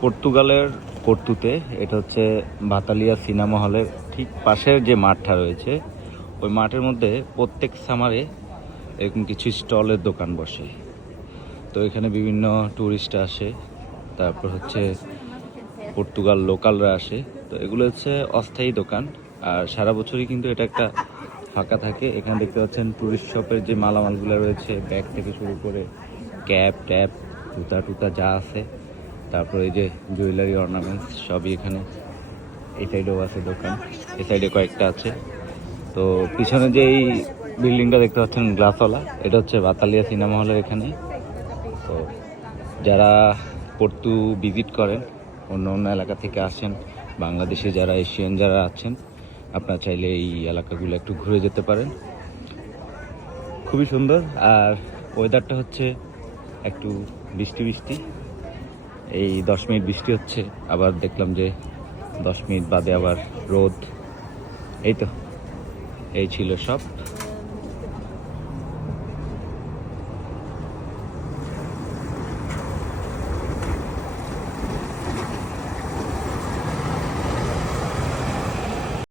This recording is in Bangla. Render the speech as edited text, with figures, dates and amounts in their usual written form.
পর্তুগালের পর্তুতে, এটা হচ্ছে বাতালিয়া সিনেমা হলের ঠিক পাশের যে মাঠটা রয়েছে, ওই মাঠের মধ্যে প্রত্যেক সামারে এরকম কিছু স্টলের দোকান বসে। তো এখানে বিভিন্ন ট্যুরিস্ট আসে, তারপর হচ্ছে পর্তুগাল লোকালরা আসে। তো এগুলো হচ্ছে অস্থায়ী দোকান, আর সারা বছরই কিন্তু এটা একটা ফাঁকা থাকে। এখানে দেখতে পাচ্ছেন ট্যুরিস্ট শপের যে মালামালগুলো রয়েছে, ব্যাগ থেকে শুরু করে ক্যাপ ট্যাপ জুতা টুতা যা আছে, তারপরে এই যে জুয়েলারি অর্নামেন্টস সবই এখানে। এই সাইডেও আছে দোকান, এই সাইডে কয়েকটা আছে। তো পিছনে যে এই বিল্ডিংটা দেখতে পাচ্ছেন গ্লাসওয়ালা, এটা হচ্ছে বাতালিয়া সিনেমা হলের এখানে। তো যারা পর্তু ভিজিট করেন, অন্য অন্য এলাকা থেকে আসেন, বাংলাদেশে যারা এশিয়ান যারা আছেন, আপনারা চাইলে এই এলাকাগুলো একটু ঘুরে যেতে পারেন। খুবই সুন্দর। আর ওয়েদারটা হচ্ছে একটু বৃষ্টি বৃষ্টি, এই 10 মিনিট বৃষ্টি হচ্ছে, আবার দেখলাম যে 10 মিনিট বাদে আবার রোদ। এই তো, এই ছিল সব।